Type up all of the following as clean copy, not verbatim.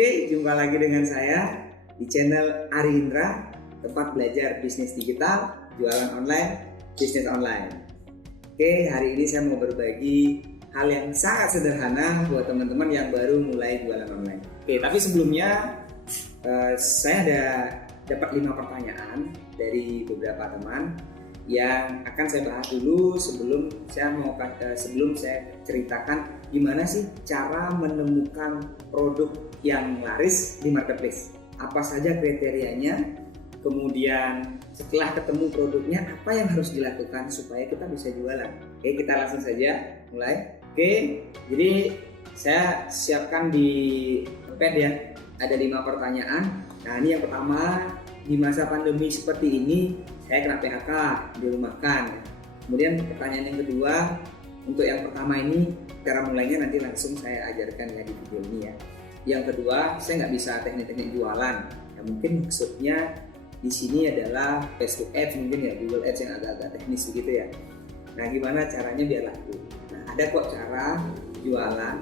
Oke, jumpa lagi dengan saya di channel Ari Indra, tempat belajar bisnis digital, jualan online, bisnis online. Oke, hari ini saya mau berbagi hal yang sangat sederhana buat teman-teman yang baru mulai jualan online. Oke, tapi sebelumnya saya ada dapat 5 pertanyaan dari beberapa teman yang akan saya bahas dulu sebelum saya ceritakan gimana sih cara menemukan produk yang laris di marketplace. Apa saja kriterianya, kemudian setelah ketemu produknya apa yang harus dilakukan supaya kita bisa jualan. Oke, kita langsung saja mulai. Oke, jadi saya siapkan di pad ya, ada 5 pertanyaan. Nah, ini yang pertama, di masa pandemi seperti ini saya kena PHK, dirumahkan. Kemudian pertanyaan yang kedua, untuk yang pertama ini cara mulainya nanti langsung saya ajarkan ya di video ini ya. Yang kedua, saya nggak bisa teknik-teknik jualan. Ya, mungkin maksudnya di sini adalah Facebook Ads mungkin ya, Google Ads yang agak-agak teknis gitu ya. Nah, gimana caranya biar laku? Nah, ada kok cara jualan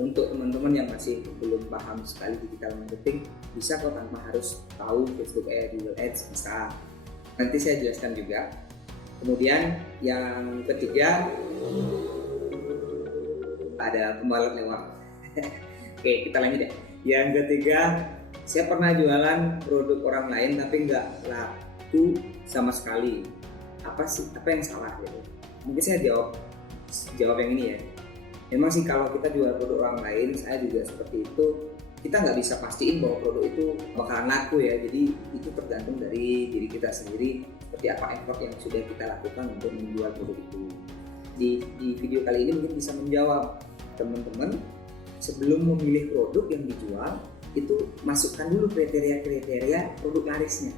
untuk teman-teman yang masih belum paham sekali digital marketing, bisa kok tanpa harus tahu Facebook Ads, Google Ads, bisa. Nanti saya jelaskan juga. Kemudian yang ketiga, ada pembalap lewat. Oke, kita lanjut ya. Yang ketiga, saya pernah jualan produk orang lain tapi nggak laku sama sekali. Apa yang salah gitu? Mungkin saya jawab yang ini ya. Memang sih kalau kita jual produk orang lain, saya juga seperti itu. Kita nggak bisa pastiin bahwa produk itu bakalan laku ya. Jadi itu tergantung dari diri kita sendiri, seperti apa effort yang sudah kita lakukan untuk menjual produk itu. Di video kali ini mungkin bisa menjawab teman-teman, sebelum memilih produk yang dijual itu masukkan dulu kriteria produk larisnya.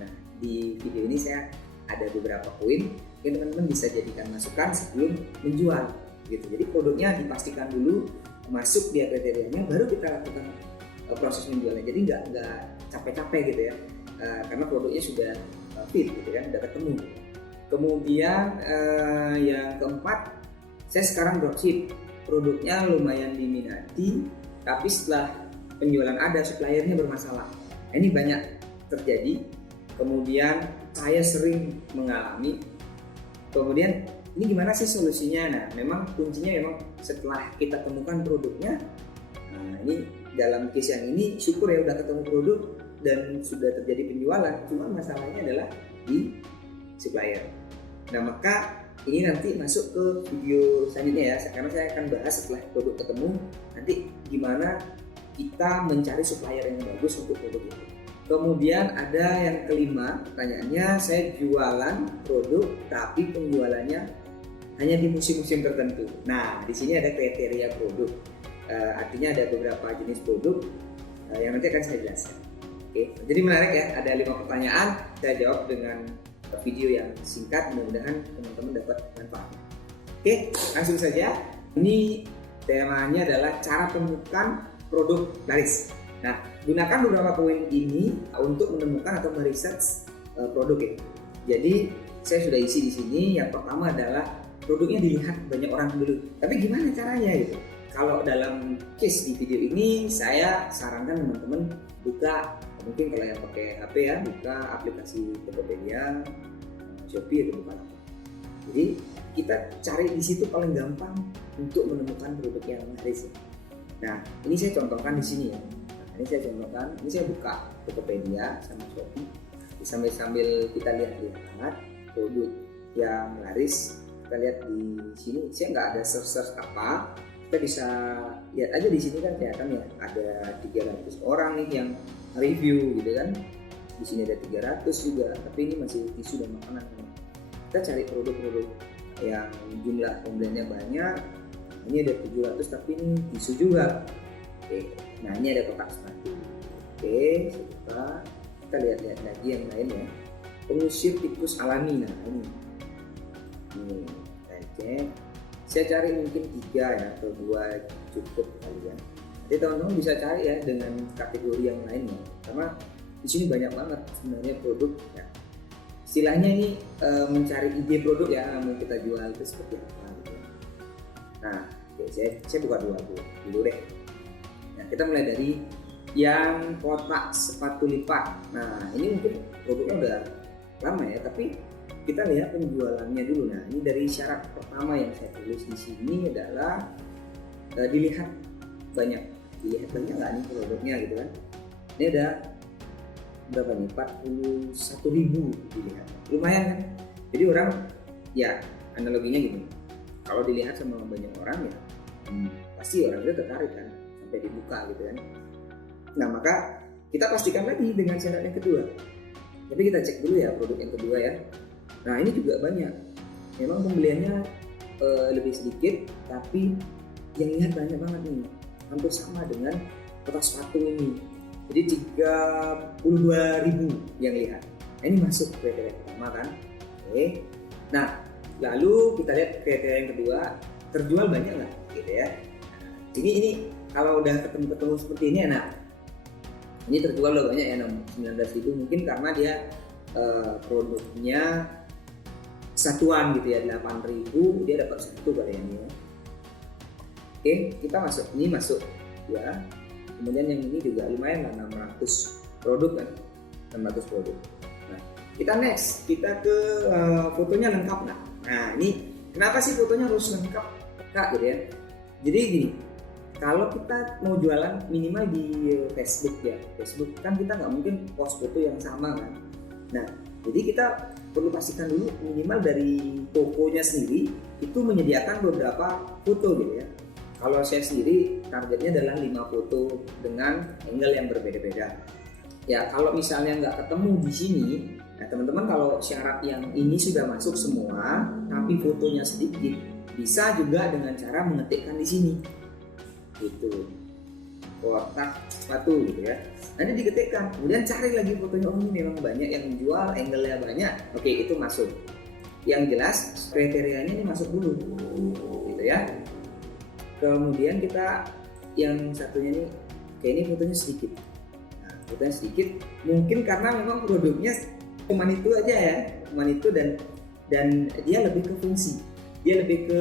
Nah, di video ini saya ada beberapa poin yang teman-teman bisa jadikan masukan sebelum menjual gitu. Jadi produknya dipastikan dulu masuk dia kriterianya, baru kita lakukan proses menjualnya. Jadi nggak capek-capek gitu ya, karena produknya sudah fit gitu kan, sudah ketemu. Kemudian yang keempat, saya sekarang dropship, produknya lumayan diminati, tapi setelah penjualan ada, suppliernya bermasalah. Nah, ini banyak terjadi. Kemudian saya sering mengalami. Kemudian ini gimana sih solusinya? Nah, memang kuncinya memang setelah kita temukan produknya. Nah, ini dalam case yang ini syukur ya udah ketemu produk dan sudah terjadi penjualan. Cuma masalahnya adalah di supplier. Nah, maka ini nanti masuk ke video selanjutnya ya, karena saya akan bahas setelah produk ketemu nanti gimana kita mencari supplier yang bagus untuk produk itu. Kemudian ada yang kelima, pertanyaannya, saya jualan produk tapi penjualannya hanya di musim-musim tertentu. Nah, di sini ada kriteria produk, artinya ada beberapa jenis produk yang nanti akan saya jelaskan. Oke, jadi menarik ya, ada 5 pertanyaan, saya jawab dengan video yang singkat, mudah-mudahan teman-teman dapat manfaatnya. Oke, langsung saja. Ini temanya adalah cara temukan produk laris. Nah, gunakan beberapa poin ini untuk menemukan atau meresearch produk ya. Jadi saya sudah isi di sini. Yang pertama adalah produknya dilihat banyak orang dulu. Tapi gimana caranya gitu? Kalau dalam case di video ini, saya sarankan teman-teman buka, mungkin kalau yang pakai HP ya, buka aplikasi Tokopedia, Shopee atau bukan apa. Jadi kita cari di situ paling gampang untuk menemukan produk yang laris. Nah, ini saya contohkan di sini ya. Nah, ini saya buka Tokopedia sama Shopee. Sambil kita lihat produk yang laris. Kita lihat di sini, saya nggak ada search apa. Kita bisa lihat aja di sini kan kelihatan ya, ada 300 orang nih yang review gitu kan. Di sini ada 300 juga, tapi ini masih tisu dan makanan. Kita cari produk-produk yang jumlah pembeliannya banyak. Ini ada 700 tapi ini tisu juga. Oke, nah ini ada kotak sepatu. Oke, kita lihat lagi yang lain ya. Pengusir tikus alami. Nah ini kita cek. Saya cari mungkin 3 ya atau 2 cukup kali ya. Jadi teman-teman bisa cari ya dengan kategori yang lainnya, karena di sini banyak banget sebenarnya produk ya. Istilahnya ini mencari ide produk ya mau kita jual itu seperti apa gitu. Nah, oke, saya buka dulu deh. Nah, kita mulai dari yang kotak sepatu lipat. Nah, ini mungkin produknya udah lama ya, tapi kita lihat penjualannya dulu. Nah, ini dari syarat pertama yang saya tulis di sini adalah dilihat banyak nggak nih produknya gitu kan. Ini ada berapa nih? 41.000 dilihat. Lumayan kan? Jadi orang ya analoginya gini. Kalau dilihat sama banyak orang ya pasti orang itu tertarik kan sampai dibuka gitu kan. Nah, maka kita pastikan lagi dengan syarat yang kedua. Tapi kita cek dulu ya produk yang kedua ya. Nah, ini juga banyak. Memang pembeliannya lebih sedikit, tapi yang lihat banyak banget nih. Hampir sama dengan kotak sepatu ini. Jadi 32.000 yang lihat. Nah, ini masuk kriteria pertama kan. Oke. Nah, lalu kita lihat kriteria yang kedua, terjual banyak nggak gitu ya. Ini kalau udah ketemu seperti ini enak. Ini terjual loh banyak ya, 19.000 mungkin karena dia produknya satuan gitu ya, 8.000 dia dapat satu kali ini ya. Oke, kita masuk, ini masuk ya. Kemudian yang ini juga lumayan lah, 600 produk kan, 600 produk. Nah, kita next, kita ke fotonya lengkap nggak? Nah, ini kenapa sih fotonya harus lengkap Kak gitu ya? Jadi gini, kalau kita mau jualan minimal di Facebook ya, Facebook kan kita nggak mungkin post foto yang sama kan. Nah, jadi kita perlu pastikan dulu minimal dari tokonya sendiri itu menyediakan beberapa foto gitu ya. Kalau saya sendiri targetnya adalah 5 foto dengan angle yang berbeda-beda. Ya kalau misalnya nggak ketemu di sini, nah teman-teman kalau syarat yang ini sudah masuk semua, tapi fotonya sedikit, bisa juga dengan cara mengetikkan di sini. Gitu. Kotak sepatu gitu ya. Nanti diketikkan, kemudian cari lagi fotonya, oh ini memang banyak yang menjual, angle-nya banyak. Oke, itu masuk. Yang jelas kriterianya ini masuk dulu. Gitu ya. Kemudian kita yang satunya ini, kayak ini fotonya sedikit. Nah, fotonya sedikit, mungkin karena memang produknya cuman itu aja ya, cuman itu dan dia lebih ke fungsi, dia lebih ke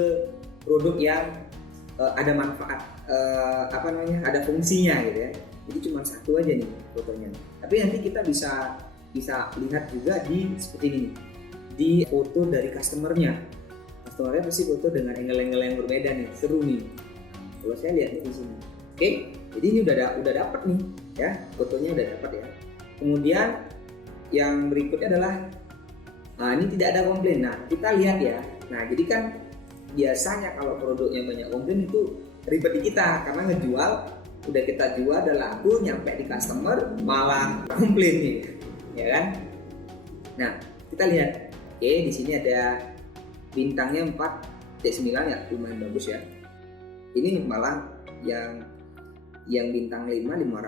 produk yang ada manfaat, ada fungsinya gitu ya. Jadi cuma satu aja nih fotonya. Tapi nanti kita bisa lihat juga di seperti ini, di foto dari customernya pasti foto dengan angle-angle yang berbeda nih, seru nih. Kalau saya lihat di sini, oke, jadi ini udah dapat nih, ya, fotonya udah dapat ya. Kemudian yang berikutnya adalah, ini tidak ada komplain. Nah, kita lihat ya. Nah, jadi kan biasanya kalau produknya banyak komplain itu ribet di kita karena ngejual, udah kita jual, udah laku, nyampe di customer malah komplain nih, ya kan? Nah, kita lihat, oke, di sini ada bintangnya 4/9 ya, lumayan bagus ya. Ini malah yang bintang 568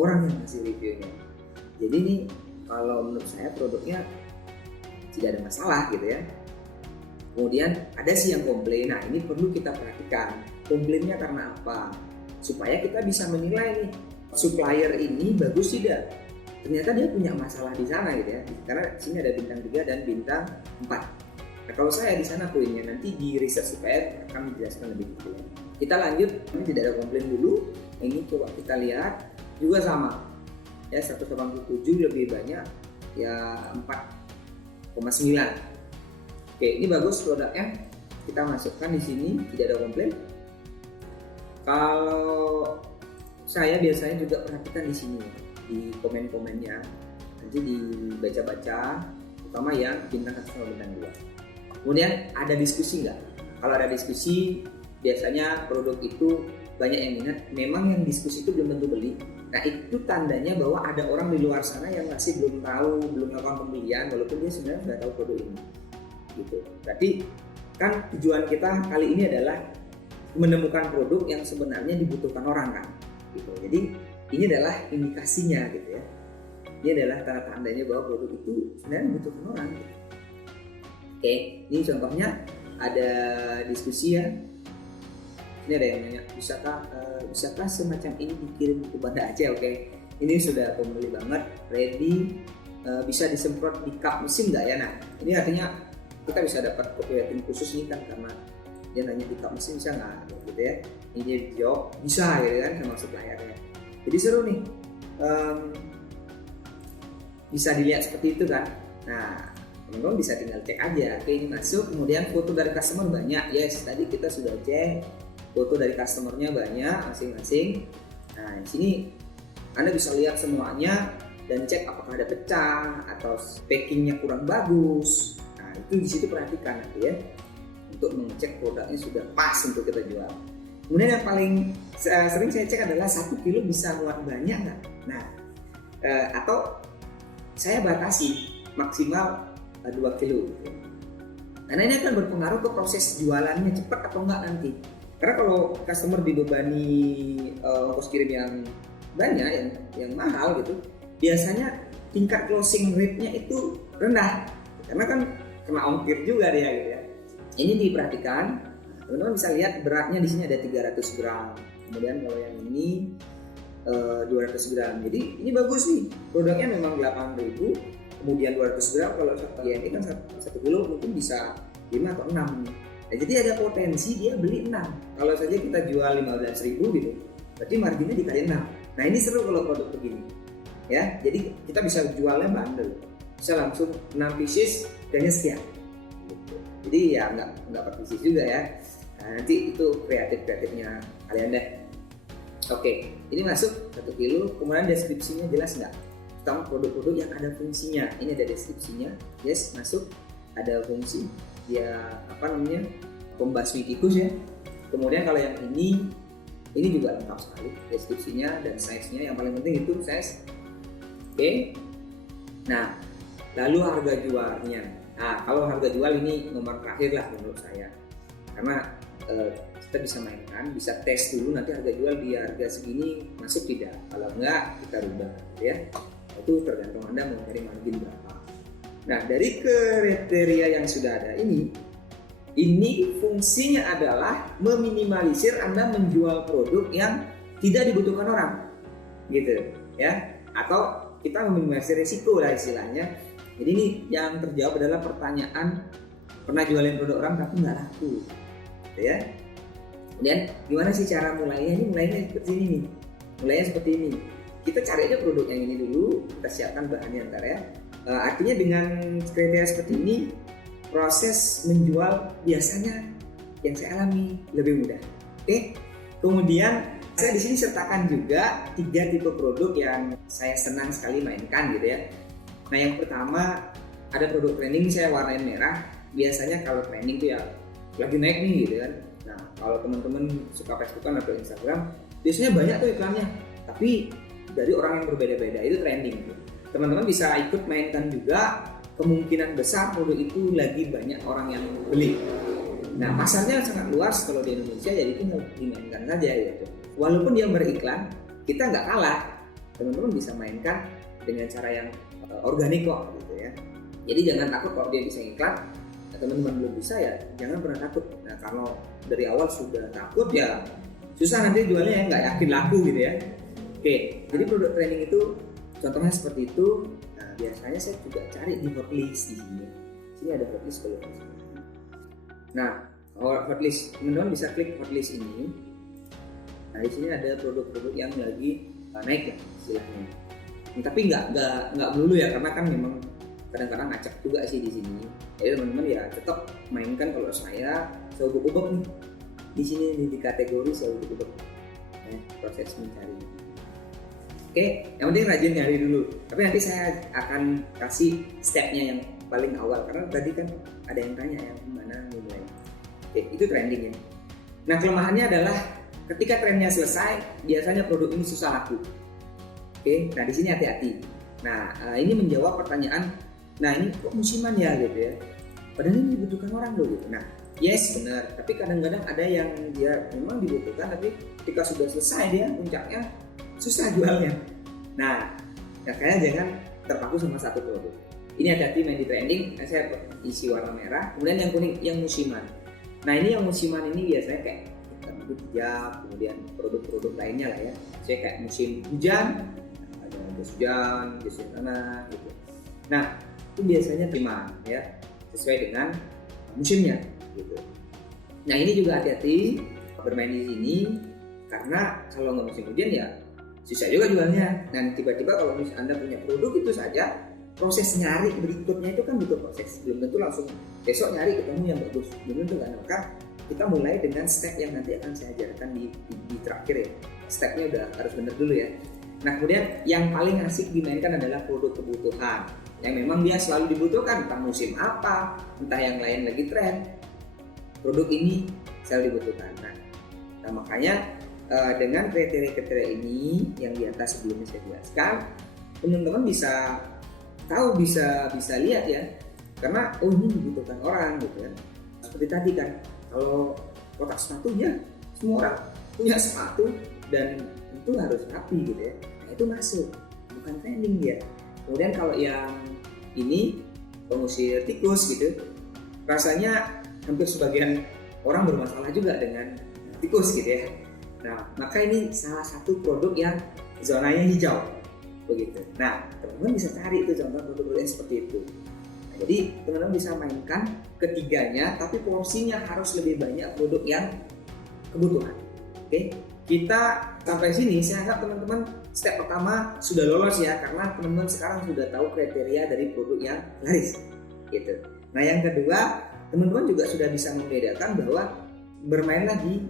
orang yang ngasih reviewnya. Jadi ini kalau menurut saya produknya tidak ada masalah gitu ya. Kemudian ada sih yang komplain. Nah, ini perlu kita perhatikan. Komplainnya karena apa? Supaya kita bisa menilai nih, supplier ini bagus tidak. Ternyata dia punya masalah di sana gitu ya. Karena sini ada bintang 3 dan bintang 4. Nah, kalau saya di sana poinnya nanti di riset supaya kami jelaskan lebih detail. Kita lanjut, ini tidak ada komplain dulu. Ini coba kita lihat juga sama. Ya 187 lebih banyak ya 4,9. Oke, ini bagus produknya. Kita masukkan di sini, tidak ada komplain. Kalau saya biasanya juga perhatikan di sini di komen-komennya. Nanti dibaca-baca, terutama yang bintang 1 sama bintang 2. Kemudian ada diskusi nggak? Kalau ada diskusi, biasanya produk itu banyak yang minat. Memang yang diskusi itu belum tentu beli. Nah, itu tandanya bahwa ada orang di luar sana yang masih belum tahu, belum melakukan pembelian, walaupun dia sebenarnya sudah tahu produk ini. Gitu. Berarti kan tujuan kita kali ini adalah menemukan produk yang sebenarnya dibutuhkan orang kan. Gitu. Jadi ini adalah indikasinya gitu ya. Ini adalah tanda-tandanya bahwa produk itu sebenarnya dibutuhkan orang. Gitu. Oke, ini contohnya ada diskusi ya. Ini ada yang nanya, bisakah semacam ini dikirim ke Banda Aceh? Oke, ini sudah pembeli banget, ready, bisa disemprot di kap mesin nggak ya? Nah, ini artinya kita bisa dapat copywriting khusus nih kan karena dia nanya di mesin bisa nggak gitu ya, ini dia jawab bisa gitu kan sama suppliernya. Jadi seru nih, bisa dilihat seperti itu kan. Nah teman-teman bisa tinggal cek aja, oke ini masuk, kemudian foto dari customer banyak, yes tadi kita sudah cek foto dari customernya banyak masing-masing. Nah di sini Anda bisa lihat semuanya dan cek apakah ada pecah atau packingnya kurang bagus. Nah itu di situ perhatikan nanti ya, untuk mengecek produknya sudah pas untuk kita jual. Kemudian yang paling sering saya cek adalah 1 kilo bisa muat banyak nggak? Nah atau saya batasi maksimal 2 kilo. Karena ini akan berpengaruh ke proses jualannya cepat atau enggak nanti. Karena kalau customer dibebani ongkos kirim yang banyak, yang mahal gitu, biasanya tingkat closing rate-nya itu rendah. Karena kan kena ongkir juga dia gitu ya. Ini diperhatikan. Teman-teman bisa lihat beratnya di sini ada 300 gram. Kemudian kalau yang ini 200 gram. Jadi ini bagus nih. Produknya memang 8.000. Kemudian 200 gram, kalau ya ini kan 1 kilo mungkin bisa 5 atau 6 nih. Nah, jadi ada potensi dia beli 6. Kalau saja kita jual 15.000 gitu, berarti marginnya dikali 6. Nah ini seru kalau produk begini ya. Jadi kita bisa jualnya bundle, bisa langsung 6 pieces harganya sekian gitu. Jadi ya nggak per pieces juga ya. Nah, nanti itu kreatifnya kalian deh. Oke, ini masuk 1 kilo, kemudian deskripsinya jelas nggak? Tentang produk-produk yang ada fungsinya. Ini ada deskripsinya, yes masuk, ada fungsi dia pembasmi tikus ya. Kemudian kalau yang ini juga lengkap sekali deskripsinya dan size-nya, yang paling penting itu size. Oke. Nah lalu harga jualnya. Nah kalau harga jual ini nomor terakhir lah menurut saya, karena kita bisa mainkan, bisa tes dulu nanti harga jual di harga segini masuk tidak, kalau enggak kita rubah ya. Itu tergantung Anda mau cari margin berapa. Nah dari kriteria yang sudah ada ini fungsinya adalah meminimalisir Anda menjual produk yang tidak dibutuhkan orang gitu ya, atau kita meminimalisir risiko lah istilahnya. Jadi ini yang terjawab adalah pertanyaan, pernah jualin produk orang tapi nggak laku gitu ya. Kemudian gimana sih cara mulainya? Ini mulainya seperti ini nih, mulainya seperti ini. Kita cari aja produk yang ini dulu, kita siapkan bahannya ntar ya. Artinya dengan kriteria seperti ini, proses menjual biasanya yang saya alami lebih mudah. Oke. Kemudian saya di sini sertakan juga 3 tipe produk yang saya senang sekali mainkan gitu ya. Nah yang pertama ada produk trending, saya warnain merah. Biasanya kalau trending tuh ya lagi naik nih gitu kan. Nah kalau teman-teman suka Facebookan atau Instagram, biasanya banyak tuh iklannya. Tapi dari orang yang berbeda-beda, itu trending. Teman-teman bisa ikut mainkan juga, kemungkinan besar produk itu lagi banyak orang yang beli. Nah pasarnya sangat luas kalau di Indonesia, jadi tinggal dimainkan saja gitu. Walaupun dia beriklan, kita nggak kalah. Teman-teman bisa mainkan dengan cara yang organik kok gitu ya. Jadi jangan takut kalau dia bisa iklan. Nah, teman-teman belum bisa ya jangan pernah takut. Nah kalau dari awal sudah takut ya susah nanti jualnya ya, nggak yakin laku gitu ya. Oke, jadi produk training itu contohnya seperti itu. Nah, biasanya saya juga cari di hotlist di sini. Sini ada hotlist kalau. Nah, hotlist, teman-teman bisa klik hotlist ini. Nah, di sini ada produk-produk yang lagi naik ya istilahnya. Tapi nggak melulu ya, karena kan memang kadang-kadang ngacak juga sih di sini. Jadi teman-teman ya tetap mainkan. Kalau saya ubek-ubek nih di sini di kategori saya ubek-ubek. Proses mencari. Oke, yang penting rajin nyari dulu. Tapi nanti saya akan kasih stepnya yang paling awal, karena tadi kan ada yang tanya yang mana mulai. Oke, itu trending ya. Nah kelemahannya adalah ketika trennya selesai, biasanya produk ini susah laku. Oke, nah di sini hati-hati. Nah ini menjawab pertanyaan, nah ini kok musiman ya gitu ya. Padahal ini dibutuhkan orang loh gitu. Nah yes benar, tapi kadang-kadang ada yang dia memang dibutuhkan, tapi ketika sudah selesai dia puncaknya susah jualnya. Nah, makanya jangan terpaku sama satu produk. Ini hati-hati main di trending. Saya isi warna merah. Kemudian yang kuning, yang musiman. Nah ini yang musiman ini biasanya kayak hijab, kemudian produk-produk lainnya lah ya. Saya kayak musim hujan, ada jas hujan, jas tanah gitu. Nah itu biasanya terima ya sesuai dengan musimnya gitu. Nah ini juga hati-hati bermain di sini, karena kalau nggak musim hujan ya susah juga jualnya. Dan tiba-tiba kalau misalnya Anda punya produk itu saja, proses nyari berikutnya itu kan butuh proses. Belum tentu langsung besok nyari ketemu yang bagus, belum tentu kan. Maka kita mulai dengan step yang nanti akan saya ajarkan di terakhir ya. Stepnya udah harus benar dulu ya. Nah kemudian yang paling asik dimainkan adalah produk kebutuhan yang memang dia selalu dibutuhkan, entah musim apa, entah yang lain lagi tren, produk ini selalu dibutuhkan. Nah makanya dengan kriteria-kriteria ini yang di atas sebelumnya saya jelaskan, teman-teman bisa tahu, bisa lihat ya, karena oh ini dibutuhkan orang gitu kan. Seperti tadi kan, kalau kotak sepatu ya semua orang punya sepatu dan itu harus rapi gitu ya. Nah itu masuk, bukan trending dia. Kemudian kalau yang ini pengusir tikus gitu, rasanya hampir sebagian orang bermasalah juga dengan tikus gitu ya. Nah maka ini salah satu produk yang zonanya hijau begitu. Nah teman-teman bisa cari itu contoh produk-produk yang seperti itu. Nah, jadi teman-teman bisa mainkan ketiganya, tapi porsinya harus lebih banyak produk yang kebutuhan. Oke, kita sampai sini saya anggap teman-teman step pertama sudah lolos ya, karena teman-teman sekarang sudah tahu kriteria dari produk yang laris gitu. Nah yang kedua, teman-teman juga sudah bisa membedakan bahwa bermainlah di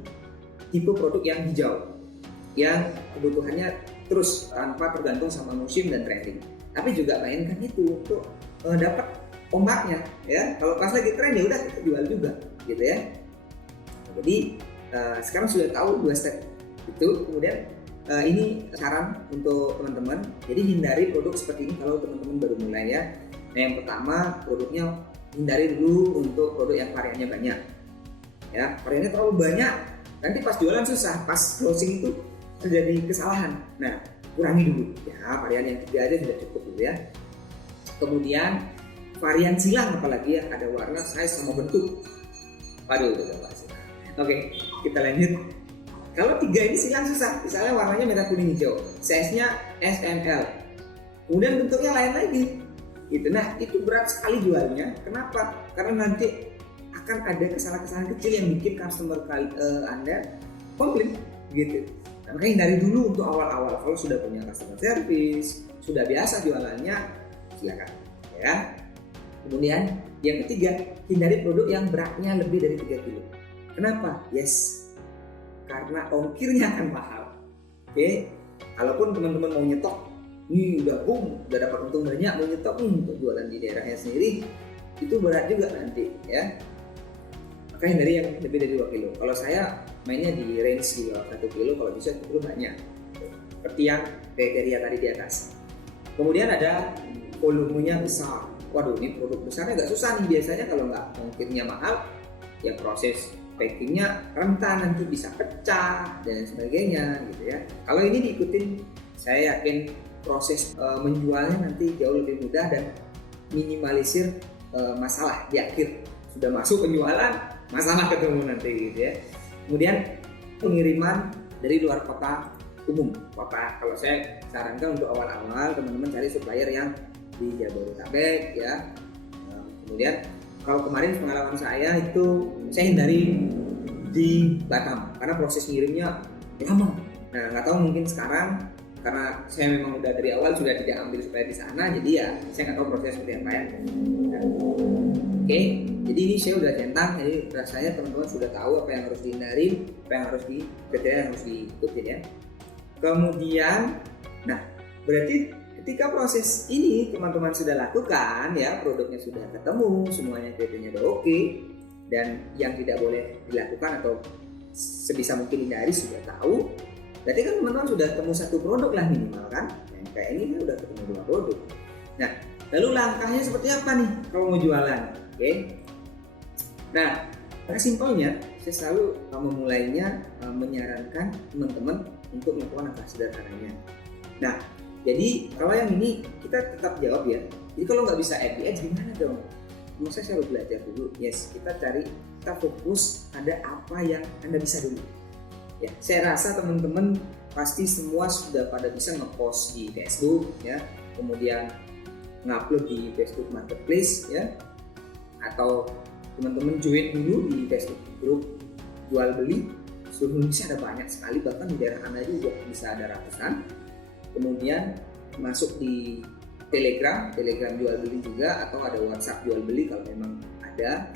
tipe produk yang hijau, yang kebutuhannya terus tanpa tergantung sama musim dan trending. Tapi juga mainkan itu untuk dapat ombaknya ya. Kalau pas lagi tren ya udah kita jual juga gitu ya. Jadi sekarang sudah tahu 2 step itu. Kemudian ini saran untuk teman-teman. Jadi hindari produk seperti ini kalau teman-teman baru mulai ya. Nah yang pertama, produknya hindari dulu untuk produk yang variannya banyak. Ya, variannya terlalu banyak, nanti pas jualan susah, pas closing itu terjadi kesalahan. Nah, kurangi dulu. Ya, varian yang 3 aja sudah cukup dulu ya. Kemudian varian silang apalagi ya, ada warna, size sama bentuk. Waduh, udah bahas. Oke, kita lanjut. Kalau 3 ini silang susah, misalnya warnanya merah kuning hijau, size-nya SML, kemudian bentuknya lain lagi gitu. Nah itu berat sekali jualnya. Kenapa? Karena nanti akan ada kesalahan-kesalahan kecil yang bikin customer Anda komplain gitu. Nah, makanya hindari dulu untuk awal-awal. Kalau sudah punya customer service, sudah biasa jualannya, silakan ya. Kemudian yang ketiga, hindari produk yang beratnya lebih dari 3 kilo. Kenapa? Yes, karena ongkirnya akan mahal. Oke, kalaupun teman-teman mau nyetok, udah udah dapat untung banyak, mau nyetok untuk jualan di daerahnya sendiri, itu berat juga nanti ya. Maka hindari yang lebih dari 2 kilo. Kalau saya mainnya di range di bawah 1 kilo, kalau bisa 1 kilo banyak. Seperti yang kriteria tadi di atas. Kemudian ada volumenya besar. Waduh, ini produk besarnya agak susah nih. Biasanya kalau nggak ongkirnya mahal, ya proses packingnya rentan, nanti bisa pecah dan sebagainya gitu ya. Kalau ini diikutin, saya yakin proses menjualnya nanti jauh lebih mudah dan minimalisir masalah di akhir. Sudah masuk penjualan, masalah ketemu nanti gitu ya. Kemudian pengiriman dari luar kota umum. Kalau saya sarankan untuk awal-awal teman-teman cari supplier yang di Jabodetabek ya. Kemudian kalau kemarin pengalaman saya itu saya hindari di Batam karena proses ngirimnya lama. Nah nggak tahu mungkin sekarang karena saya memang udah dari awal sudah tidak ambil supplier di sana, jadi ya saya nggak tahu proses seperti apa ya. Oke, jadi ini saya udah centang, jadi rasanya teman-teman sudah tahu apa yang harus dihindari, apa yang harus kriteria yang harus diikutin ya. Kemudian, nah berarti ketika proses ini teman-teman sudah lakukan ya, produknya sudah ketemu, semuanya kriterianya udah oke, dan yang tidak boleh dilakukan atau sebisa mungkin dihindari sudah tahu, berarti kan teman-teman sudah ketemu 1 produk lah minimal kan, yang kayak ini kan udah ketemu 2 produk. Nah, lalu langkahnya seperti apa nih kalau mau jualan? Oke. Nah, simpelnya saya selalu memulainya menyarankan teman-teman untuk melakukan langkah sederhananya. Nah, jadi kalau yang ini kita tetap jawab ya. Jadi kalau nggak bisa FBS gimana dong? Masa saya harus belajar dulu? Yes, kita fokus ada apa yang Anda bisa dulu. Ya, saya rasa teman-teman pasti semua sudah pada bisa ngepost di Facebook ya, kemudian ngupload di Facebook Marketplace ya, atau teman-teman join dulu di Facebook group jual beli seluruh Indonesia ada banyak sekali, bahkan di daerah Anda juga bisa ada ratusan. Kemudian masuk di Telegram jual beli juga, atau ada WhatsApp jual beli kalau memang ada.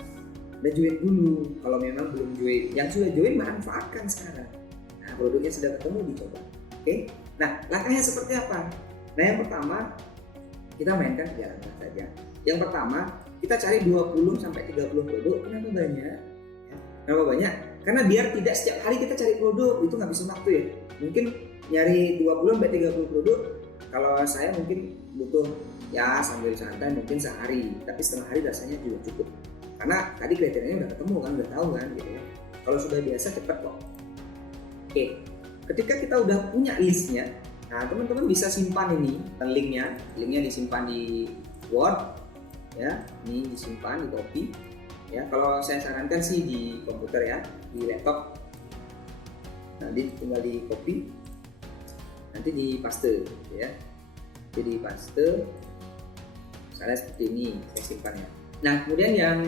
Dan join dulu kalau memang belum join. Yang sudah join manfaatkan sekarang. Nah, produknya sudah ketemu, dicoba. Oke. Nah, langkahnya seperti apa? Nah, yang pertama kita mainkan 3 langkah saja. Yang pertama, kita cari 20 sampai 30 produk. Kenapa banyak? Kenapa banyak? Karena biar tidak setiap hari kita cari produk, itu nggak bisa waktu ya. Mungkin nyari 20 sampai 30 produk, kalau saya mungkin butuh ya sambil santai mungkin sehari, tapi setengah hari rasanya juga cukup. Karena tadi kriterianya udah ketemu kan, udah tahu kan gitu ya. Kalau sudah biasa cepet kok. Oke, ketika kita udah punya listnya, nah teman-teman bisa simpan ini linknya disimpan di Word ya, ini disimpan di copy ya. Kalau saya sarankan sih di komputer ya, di laptop. Nanti tinggal di copy, nanti di paste ya. Jadi paste, misalnya seperti ini saya simpan ya. Nah kemudian yang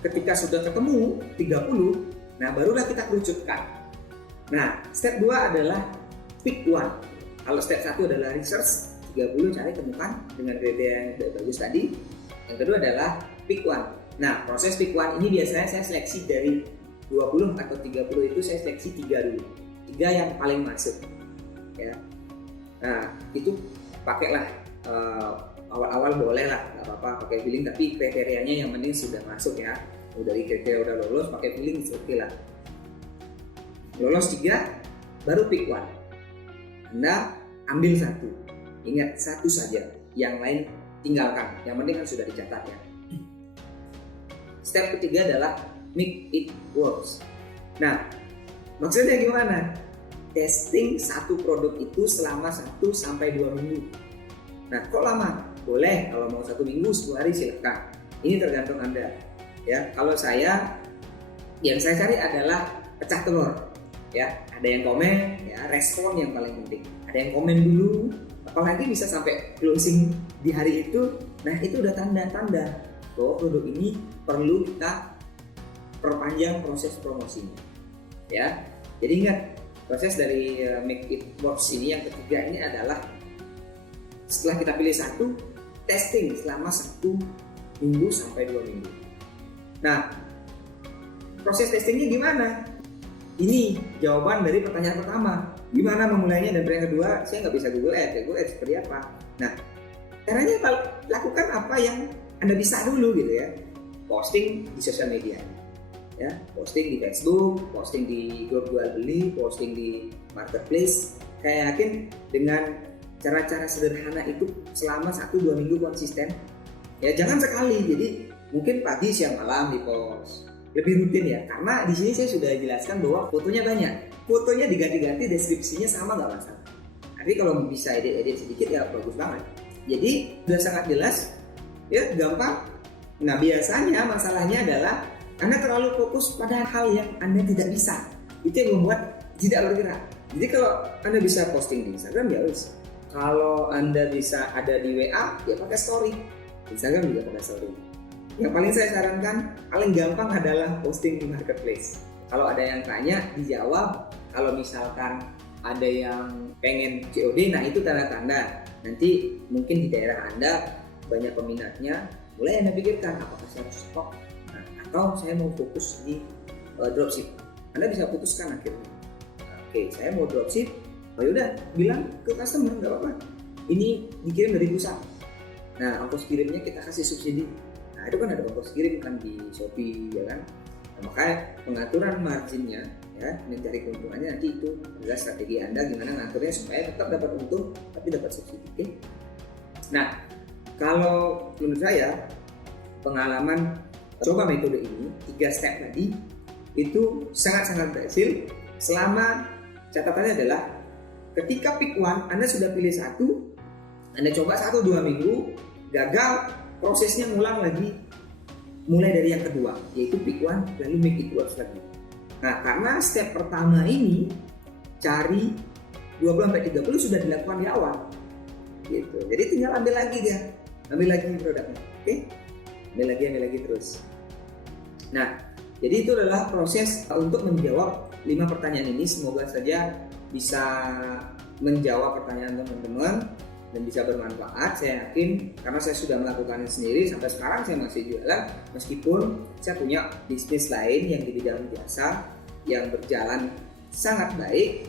ketika sudah ketemu 30, nah barulah kita kerucutkan. Nah step 2 adalah pick one. Kalau step 1 adalah research, 30 cari temukan dengan kriteria yang sudah bagus tadi. Yang kedua adalah pick one. Nah proses pick one ini biasanya saya seleksi dari 20 atau 30 itu saya seleksi 3 dulu. 3 yang paling masuk ya. Nah itu pakailah awal-awal boleh lah, nggak apa-apa pakai feeling, tapi kriterianya yang penting sudah masuk ya. Dari kriteria udah lolos, pakai feeling oke lah. Lolos 3 baru pick one. Anda ambil 1, ingat 1 saja, yang lain tinggalkan, yang penting kan sudah dicatat ya. Step ketiga adalah make it works. Nah maksudnya gimana? Testing satu produk itu selama 1-2 minggu. Nah kok lama? Boleh, kalau mau 1 minggu 10 hari silakan. Ini tergantung Anda ya. Kalau saya, yang saya cari adalah pecah telur ya. Ada yang komen ya, respon yang paling penting. Ada yang komen dulu, apalagi bisa sampai closing di hari itu. Nah itu udah tanda-tanda bahwa produk ini perlu kita perpanjang proses promosinya ya. Jadi ingat, proses dari make it works ini yang ketiga ini adalah setelah kita pilih 1, testing selama 1 minggu sampai 2 minggu. Nah proses testingnya gimana? Ini jawaban dari pertanyaan pertama, gimana memulainya, dan pertanyaan kedua saya nggak bisa Google Ads seperti apa. Nah caranya lakukan apa yang Anda bisa dulu gitu ya. Posting di sosial media ya, posting di Facebook, posting di grup jual beli, posting di marketplace. Saya yakin dengan cara-cara sederhana itu selama 1-2 minggu konsisten ya. Jangan sekali, jadi mungkin pagi siang malam di post, lebih rutin ya. Karena di sini saya sudah jelaskan bahwa fotonya banyak, fotonya diganti-ganti, deskripsinya sama nggak masalah. Tapi kalau bisa edit sedikit ya bagus banget. Jadi sudah sangat jelas ya, gampang. Nah biasanya masalahnya adalah Anda terlalu fokus pada hal yang Anda tidak bisa. Itu yang membuat tidak bergerak. Jadi kalau Anda bisa posting di Instagram ya harus. Kalau Anda bisa ada di WA ya pakai story. Instagram juga pakai story. Yang paling saya sarankan, paling gampang adalah posting di marketplace. Kalau ada yang tanya dijawab. Kalau misalkan ada yang pengen COD, nah itu tanda-tanda. Nanti mungkin di daerah Anda banyak peminatnya, mulai Anda pikirkan apakah saya harus stok atau saya mau fokus di dropship. Anda bisa putuskan akhirnya. Oke, saya mau dropship. Oh yaudah, bilang ke customer nggak apa-apa. Ini dikirim dari pusat. Nah, ongkos kirimnya kita kasih subsidi. Nah, itu kan ada ongkos kirim kan di Shopee ya kan. Nah, makanya pengaturan marginnya ya, mencari keuntungannya nanti itu adalah strategi Anda gimana ngaturnya supaya tetap dapat untung tapi dapat subsidi. Oke. Nah, kalau menurut saya pengalaman coba metode ini 3 step tadi itu sangat-sangat berhasil. Selama catatannya adalah ketika pick one Anda sudah pilih 1, Anda coba 1-2 minggu, gagal, prosesnya ngulang lagi mulai dari yang kedua, yaitu pick one lalu make it works lagi. Nah karena step pertama ini cari 20-30 sudah dilakukan di awal gitu. Jadi tinggal ambil lagi produknya. Oke? Ambil lagi terus. Nah Jadi itu adalah proses untuk menjawab 5 pertanyaan ini. Semoga saja bisa menjawab pertanyaan teman-teman dan bisa bermanfaat. Saya yakin karena saya sudah melakukannya sendiri, sampai sekarang saya masih jualan meskipun saya punya bisnis lain yang di bidang jasa yang berjalan sangat baik.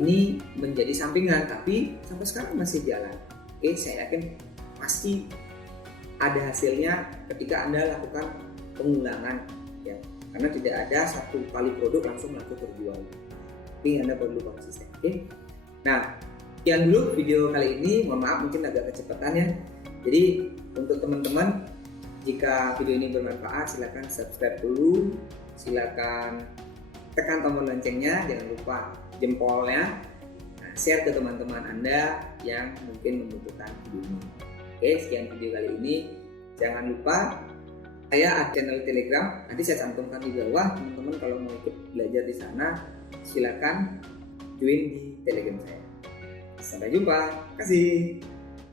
Ini menjadi sampingan tapi sampai sekarang masih jalan. Oke, saya yakin pasti ada hasilnya ketika Anda lakukan pengulangan ya. Karena tidak ada satu kali produk langsung laku terjual. Tapi Anda perlu konsisten. Oke. Nah, sekian dulu video kali ini. Mohon maaf mungkin agak kecepatan ya. Jadi untuk teman-teman, jika video ini bermanfaat silakan subscribe dulu, silakan tekan tombol loncengnya, jangan lupa jempolnya, nah, share ke teman-teman Anda yang mungkin membutuhkan video ini. Oke, sekian video kali ini. Jangan lupa saya ada channel Telegram, nanti saya cantumkan di bawah. Teman-teman kalau mau ikut belajar di sana silakan join di Telegram saya. Sampai jumpa, terima kasih.